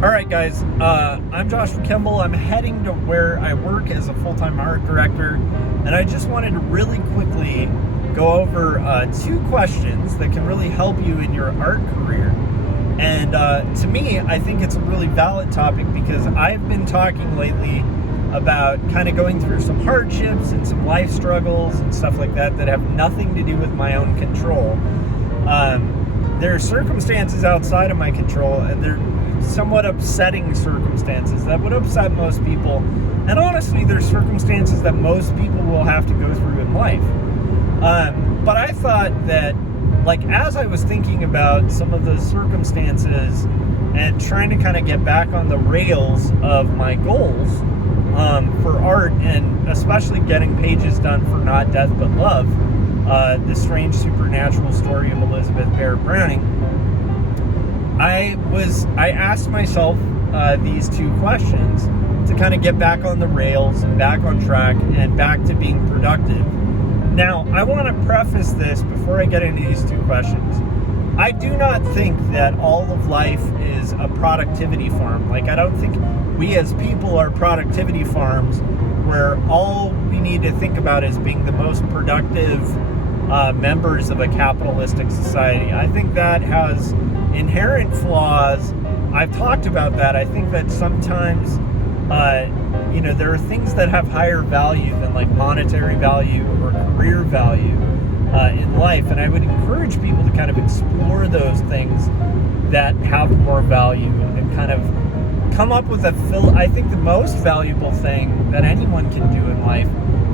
All right, guys. I'm Joshua Kimball. I'm heading to where I work as a full-time art director, and I just wanted to really quickly go over two questions that can really help you in your art career. And to me, I think it's a really valid topic because I've been talking lately about kind of going through some hardships and some life struggles and stuff like that that have nothing to do with my own control. There are circumstances outside of my control, and they're somewhat upsetting circumstances that would upset most people. And honestly, there's circumstances that most people will have to go through in life. But I thought that, like, as I was thinking about some of those circumstances and trying to kind of get back on the rails of my goals for art, and especially getting pages done for Not Death But Love, the strange supernatural story of Elizabeth Barrett Browning, I asked myself these two questions to kind of get back on the rails and back on track and back to being productive. Now, I want to preface this before I get into these two questions. I do not think that all of life is a productivity farm. Like, I don't think we as people are productivity farms where all we need to think about is being the most productive members of a capitalistic society. I think that has inherent flaws. I've talked about that. I think that sometimes, there are things that have higher value than like monetary value or career value in life. And I would encourage people to kind of explore those things that have more value and kind of come up with I think the most valuable thing that anyone can do in life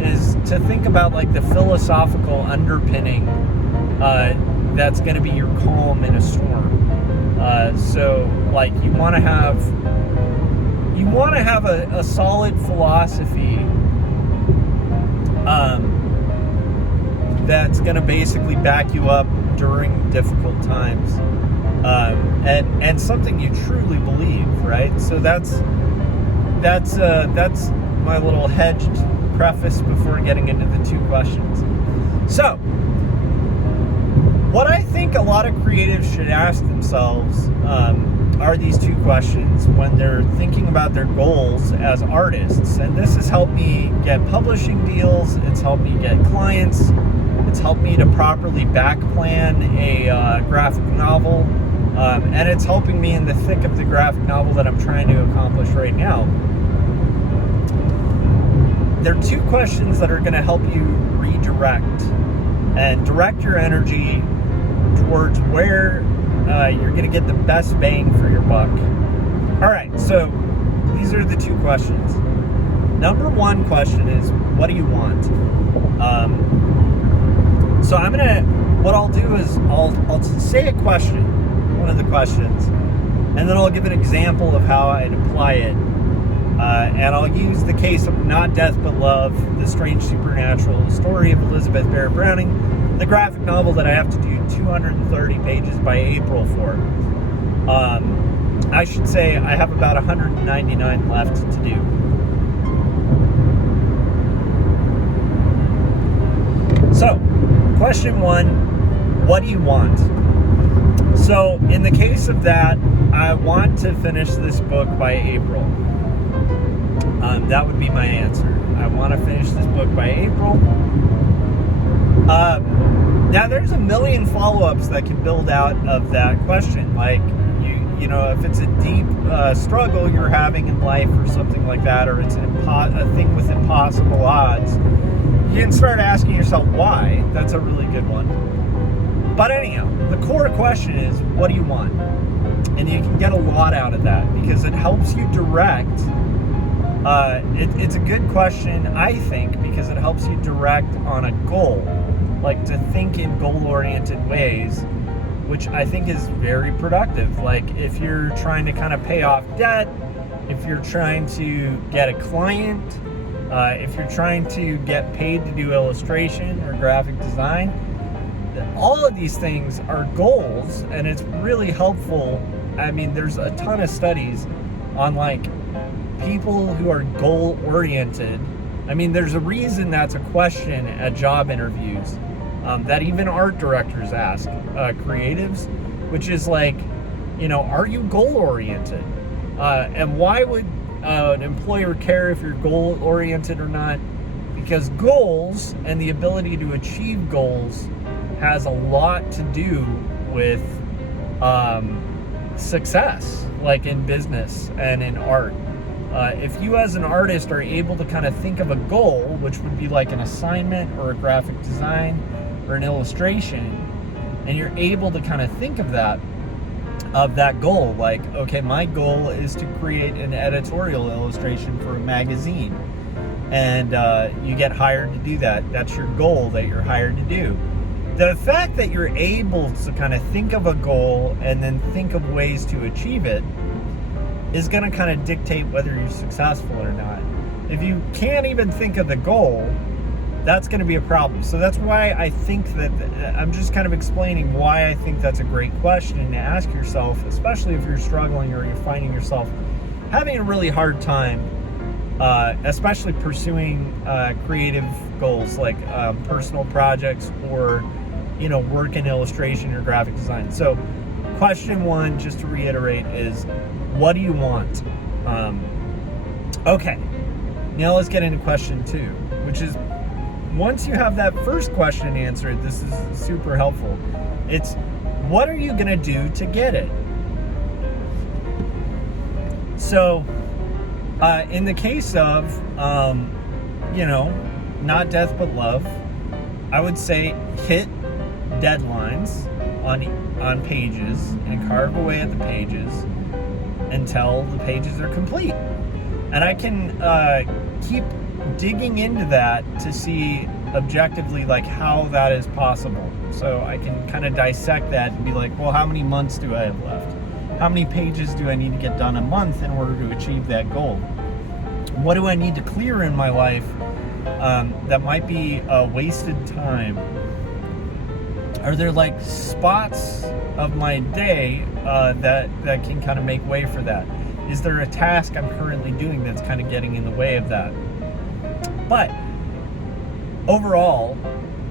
is to think about like the philosophical underpinning that's going to be your calm in a storm. So like you want to have a solid philosophy that's going to basically back you up during difficult times, and something you truly believe, right? So that's my little hedged preface before getting into the two questions. So, what I think a lot of creatives should ask themselves are these two questions when they're thinking about their goals as artists. And this has helped me get publishing deals, it's helped me get clients, it's helped me to properly back plan a graphic novel, and it's helping me in the thick of the graphic novel that I'm trying to accomplish right now. There are two questions that are going to help you redirect and direct your energy towards where you're going to get the best bang for your buck. All right, so these are the two questions. Number one question is, what do you want? So what I'll do is I'll say a question, one of the questions, and then I'll give an example of how I'd apply it. And I'll use the case of Not Death But Love, the strange supernatural story of Elizabeth Barrett Browning, the graphic novel that I have to do 230 pages by April for. I should say I have about 199 left to do. So, question one, what do you want? So, in the case of that, I want to finish this book by April. That would be my answer. I want to finish this book by April. Now, there's a million follow-ups that can build out of that question. Like, if it's a deep struggle you're having in life or something like that, or it's a thing with impossible odds, you can start asking yourself why. That's a really good one. But anyhow, the core question is, what do you want? And you can get a lot out of that because it helps you direct. It's a good question, I think, because it helps you direct on a goal, like to think in goal-oriented ways, which I think is very productive. Like if you're trying to kind of pay off debt, if you're trying to get a client, if you're trying to get paid to do illustration or graphic design, all of these things are goals, and it's really helpful. I mean, there's a ton of studies on like people who are goal-oriented. I mean, there's a reason that's a question at job interviews that even art directors ask creatives, which is like, are you goal-oriented? And why would an employer care if you're goal oriented or not? Because goals and the ability to achieve goals has a lot to do with success, like in business and in art. If you as an artist are able to kind of think of a goal, which would be like an assignment or a graphic design or an illustration, and you're able to kind of think of that goal, like, okay, my goal is to create an editorial illustration for a magazine, and you get hired to do that. That's your goal that you're hired to do. The fact that you're able to kind of think of a goal and then think of ways to achieve it is going to kind of dictate whether you're successful or not. If you can't even think of the goal, that's going to be a problem. So that's why I think that I'm just kind of explaining why I think that's a great question to ask yourself, especially if you're struggling or you're finding yourself having a really hard time, especially pursuing creative goals like personal projects or, work in illustration or graphic design. So question one, just to reiterate, is what do you want? Okay, now let's get into question two, which is, once you have that first question answered, this is super helpful. It's, what are you going to do to get it? So, in the case of, not death but love, I would say hit deadlines on pages and carve away at the pages until the pages are complete. And I can keep digging into that to see objectively like how that is possible. So I can kind of dissect that and be like, well, how many months do I have left? How many pages do I need to get done a month in order to achieve that goal? What do I need to clear in my life that might be a wasted time? Are there like spots of my day that can kind of make way for that? Is there a task I'm currently doing that's kind of getting in the way of that? But overall,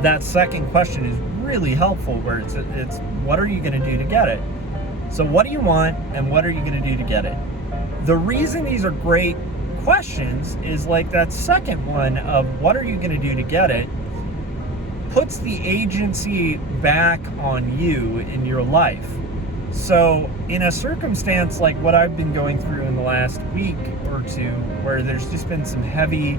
that second question is really helpful, where it's what are you going to do to get it? So what do you want and what are you going to do to get it? The reason these are great questions is like that second one of what are you going to do to get it puts the agency back on you in your life. So in a circumstance like what I've been going through in the last week or two, where there's just been some heavy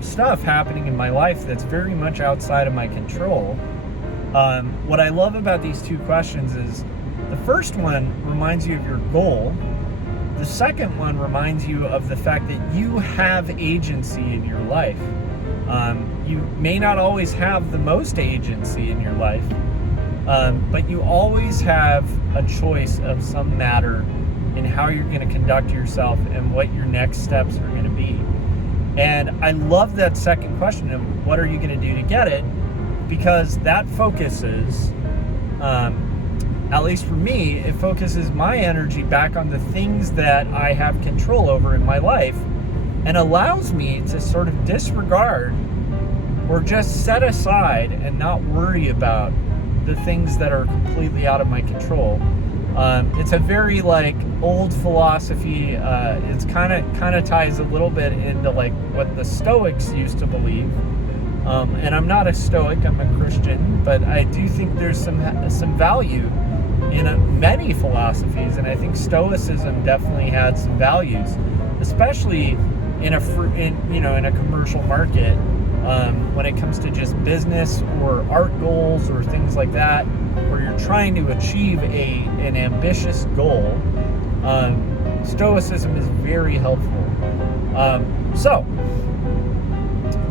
stuff happening in my life that's very much outside of my control, what I love about these two questions is the first one reminds you of your goal. The second one reminds you of the fact that you have agency in your life. You may not always have the most agency in your life, but you always have a choice of some matter in how you're going to conduct yourself and what your next steps are going to be. And I love that second question of what are you going to do to get it, because that focuses, at least for me, it focuses my energy back on the things that I have control over in my life and allows me to sort of disregard or just set aside and not worry about the things that are completely out of my control. It's a very like old philosophy. It's kind of ties a little bit into like what the Stoics used to believe. And I'm not a Stoic, I'm a Christian, but I do think there's some value in many philosophies, and I think Stoicism definitely had some values, especially in a commercial market, when it comes to just business or art goals or things like that, where you're trying to achieve an ambitious goal. Stoicism is very helpful. So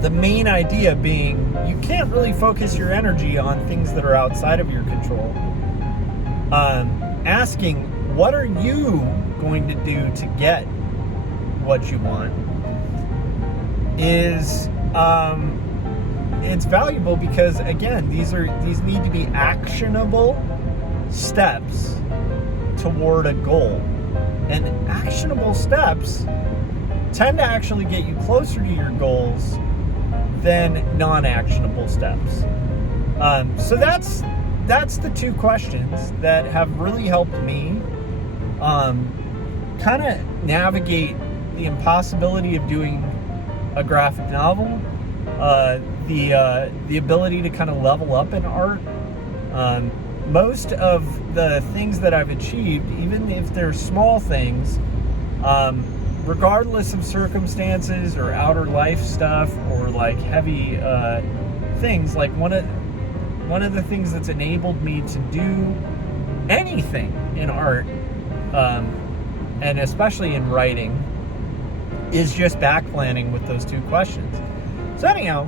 the main idea being, you can't really focus your energy on things that are outside of your control. Asking, what are you going to do to get what you want, is it's valuable, because again, these need to be actionable steps toward a goal, and actionable steps tend to actually get you closer to your goals than non-actionable steps. So that's the two questions that have really helped me kind of navigate the impossibility of doing a graphic novel, the ability to kind of level up in art. Most of the things that I've achieved, even if they're small things, regardless of circumstances or outer life stuff or like heavy things, like one of the things that's enabled me to do anything in art, and especially in writing, is just back planning with those two questions. So anyhow,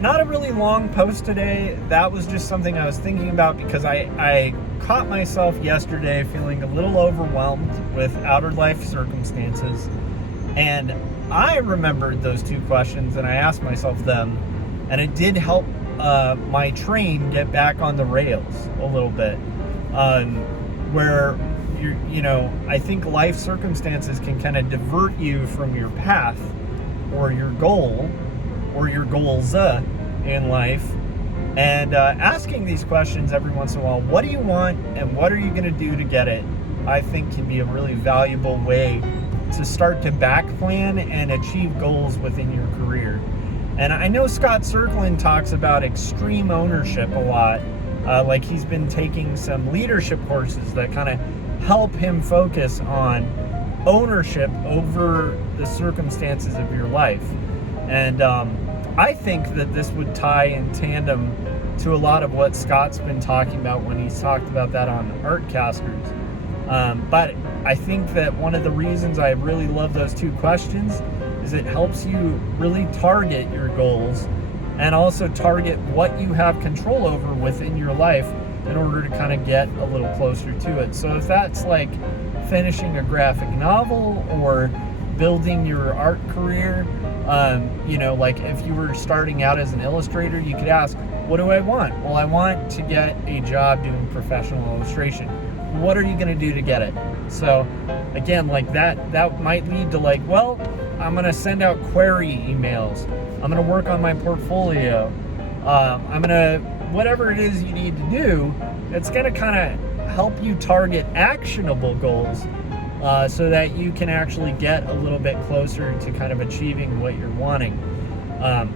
not a really long post today. That was just something I was thinking about because I caught myself yesterday feeling a little overwhelmed with outer life circumstances, and I remembered those two questions and I asked myself them, and it did help my train get back on the rails a little bit, where I think life circumstances can kind of divert you from your path or your goal or your goals in life. And asking these questions every once in a while, what do you want and what are you going to do to get it, I think can be a really valuable way to start to back plan and achieve goals within your career. And I know Scott Circlin talks about extreme ownership a lot. Like he's been taking some leadership courses that kind of help him focus on ownership over the circumstances of your life. And I think that this would tie in tandem to a lot of what Scott's been talking about when he's talked about that on Artcasters. But I think that one of the reasons I really love those two questions is it helps you really target your goals and also target what you have control over within your life in order to kind of get a little closer to it. So if that's like finishing a graphic novel or building your art career, like if you were starting out as an illustrator, you could ask, what do I want? Well, I want to get a job doing professional illustration. What are you going to do to get it? So again, like that might lead to like, well, I'm going to send out query emails. I'm going to work on my portfolio. I'm going to, whatever it is you need to do, it's going to kind of help you target actionable goals, so that you can actually get a little bit closer to kind of achieving what you're wanting.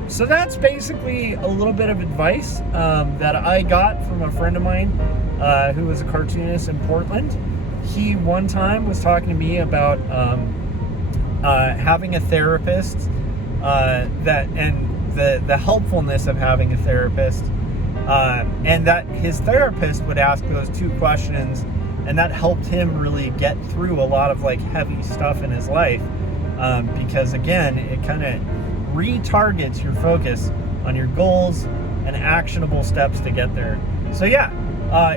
So that's basically a little bit of advice that I got from a friend of mine who was a cartoonist in Portland. He one time was talking to me about having a therapist, and the helpfulness of having a therapist, and that his therapist would ask those two questions, and that helped him really get through a lot of like heavy stuff in his life, because again, it kind of retargets your focus on your goals and actionable steps to get there. So yeah,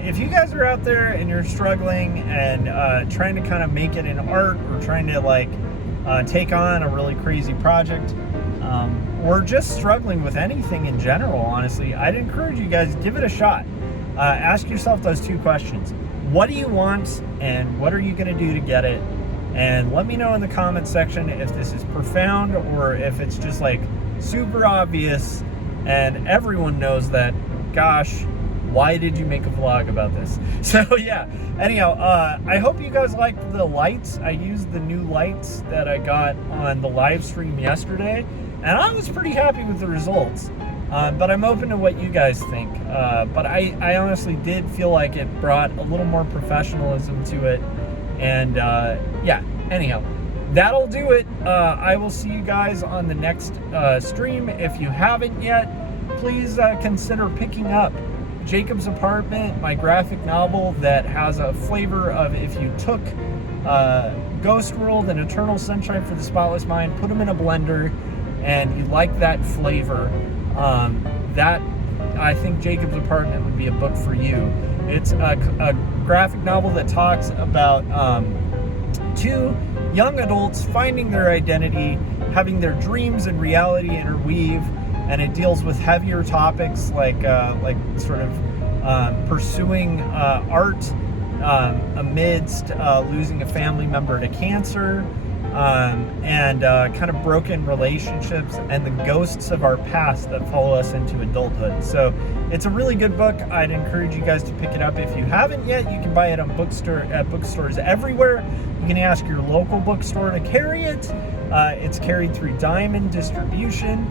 if you guys are out there and you're struggling and trying to kind of make it in art, or trying to like take on a really crazy project, or just struggling with anything in general, honestly, I'd encourage you guys, give it a shot. Ask yourself those two questions. What do you want and what are you going to do to get it? And let me know in the comment section if this is profound or if it's just like super obvious and everyone knows that. Gosh, why did you make a vlog about this? So yeah, anyhow, I hope you guys liked the lights. I used the new lights that I got on the live stream yesterday, and I was pretty happy with the results. But I'm open to what you guys think. But I honestly did feel like it brought a little more professionalism to it. And yeah, anyhow, that'll do it. I will see you guys on the next stream. If you haven't yet, please consider picking up Jacob's Apartment, my graphic novel that has a flavor of if you took Ghost World and Eternal Sunshine for the Spotless Mind, put them in a blender, and you like that flavor, that I think Jacob's Apartment would be a book for you. It's a graphic novel that talks about two young adults finding their identity, having their dreams and reality interweave, and it deals with heavier topics like sort of pursuing art amidst losing a family member to cancer, and kind of broken relationships and the ghosts of our past that follow us into adulthood. So it's a really good book. I'd encourage you guys to pick it up. If you haven't yet, you can buy it on bookstores everywhere. You can ask your local bookstore to carry it. It's carried through Diamond Distribution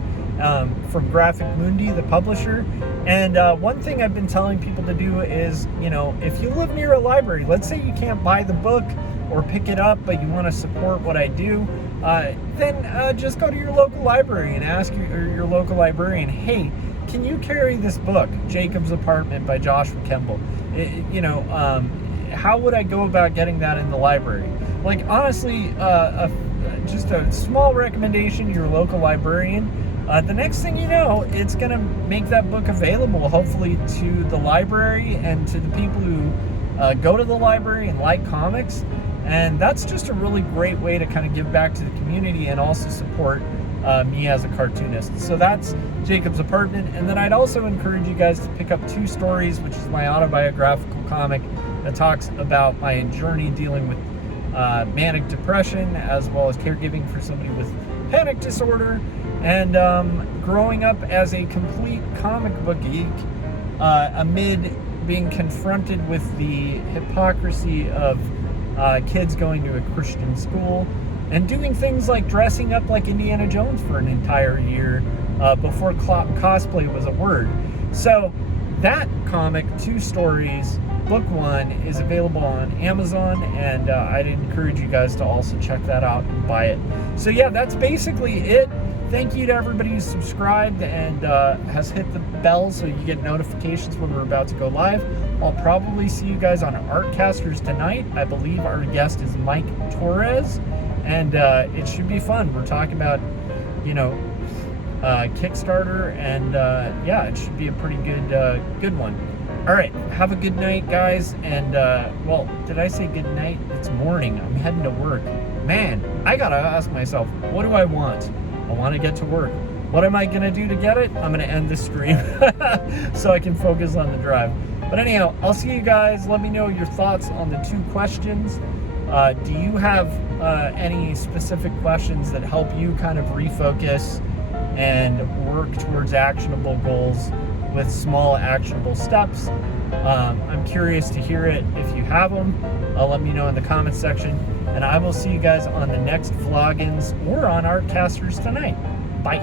from Graphic Mundi, the publisher. And one thing I've been telling people to do is, if you live near a library, let's say you can't buy the book or pick it up, but you want to support what I do, then just go to your local library and ask your local librarian, hey, can you carry this book, Jacob's Apartment by Joshua Kemble? How would I go about getting that in the library? Like, honestly, just a small recommendation to your local librarian. The next thing you know, it's going to make that book available, hopefully, to the library and to the people who go to the library and like comics. And that's just a really great way to kind of give back to the community and also support me as a cartoonist. So that's Jacob's Apartment. And then I'd also encourage you guys to pick up Two Stories, which is my autobiographical comic that talks about my journey dealing with manic depression, as well as caregiving for somebody with panic disorder, and growing up as a complete comic book geek amid being confronted with the hypocrisy of kids going to a Christian school and doing things like dressing up like Indiana Jones for an entire year before cosplay was a word. So that comic, Two Stories, Book 1, is available on Amazon, and I'd encourage you guys to also check that out and buy it. So yeah, that's basically it. Thank you to everybody who's subscribed and has hit the bell so you get notifications when we're about to go live. I'll probably see you guys on Artcasters tonight. I believe our guest is Mike Torres, and it should be fun. We're talking about, Kickstarter, and yeah, it should be a pretty good one. All right, have a good night, guys. And well, did I say good night? It's morning. I'm heading to work. Man, I gotta ask myself, what do I want? I want to get to work. What am I gonna do to get it? I'm gonna end the stream so I can focus on the drive. But anyhow, I'll see you guys. Let me know your thoughts on the 2 questions. Do you have any specific questions that help you kind of refocus and work towards actionable goals with small actionable steps? I'm curious to hear it. If you have them, let me know in the comments section, and I will see you guys on the next vlogins or on Artcasters tonight. Bye.